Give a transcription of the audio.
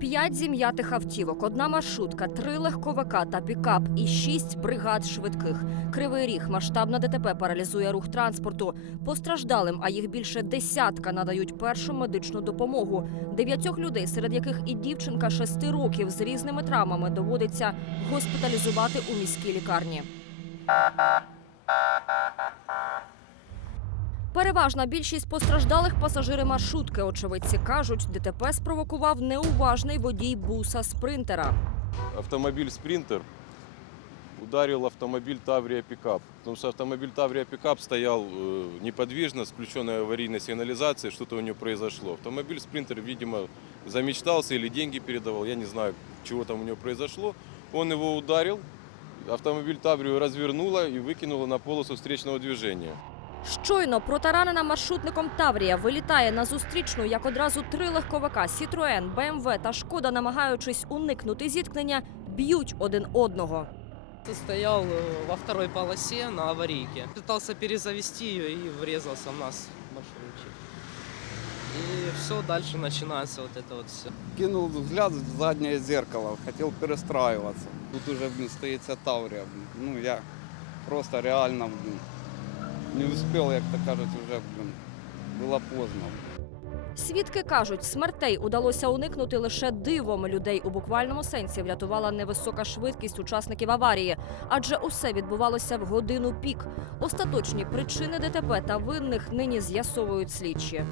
П'ять зім'ятих автівок, одна маршрутка, три легковика та пікап і шість бригад швидких. Кривий ріг масштабна ДТП паралізує рух транспорту. Постраждалим, а їх більше десятка надають першу медичну допомогу. Дев'ятьох людей, серед яких і дівчинка шести років з різними травмами, доводиться госпіталізувати у міській лікарні. Переважна більшість постраждалих пасажири маршрутки. Очевидці кажуть, ДТП спровокував неуважний водій буса спринтера. автомобиль «Спринтер» ударил автомобиль «Таврия пикап». Потому что автомобиль «Таврия пикап» стоял э, неподвижно, с включенной аварийной сигнализацией, что-то у него произошло. Автомобиль «Спринтер», видимо, замечтался или деньги передавал, я не знаю, чего там у него произошло. Он его ударил, автомобиль «Таврию» развернуло и выкинуло на полосу встречного движения. Щойно протаранена маршрутником Таврія вилітає на зустрічну, як одразу три легковика Сітроен, БМВ та Шкода, намагаючись уникнути зіткнення, б'ють один одного. Ты стоял э, во второй полосе на аварийке. Пытался перезавести ее и врезался в нас маршрутчик. И все, дальше начинается вот это вот все. Кинул взгляд в заднее зеркало, хотел перестраиваться. Тут уже, блин, стоит ця Таврия. блин. Ну, я просто реально, блин, не успел, як то кажуть, уже, було поздно. Свідки кажуть, смертей удалося уникнути лише дивом. Людей у буквальному сенсі врятувала невисока швидкість учасників аварії, адже усе відбувалося в годину пік. Остаточні причини ДТП та винних нині з'ясовують слідчі.